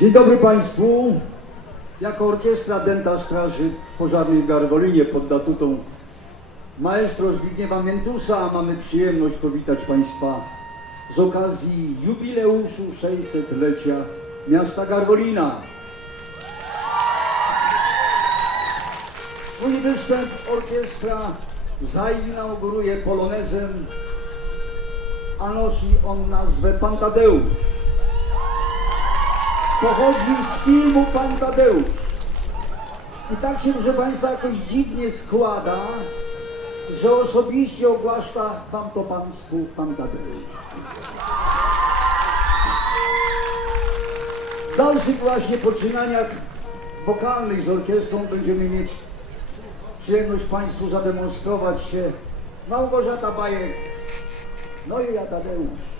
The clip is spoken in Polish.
Dzień dobry Państwu. Jako Orkiestra Denta Straży Pożarnej w Gargolinie pod datutą maestro Zbigniewa Miętusa mamy przyjemność powitać Państwa z okazji jubileuszu 600-lecia miasta Gargolina. Swój występ orkiestra zainauguruje polonezem, a nosi on nazwę Pantadeusz pochodzi z filmu Pan Tadeusz. I tak się, proszę Państwa, jakoś dziwnie składa, że osobiście ogłaszta Wam to Państwu Pan Tadeusz. W dalszych właśnie poczynaniach wokalnych z orkiestrą będziemy mieć przyjemność Państwu zademonstrować się Małgorzata Bajek, no i ja Tadeusz.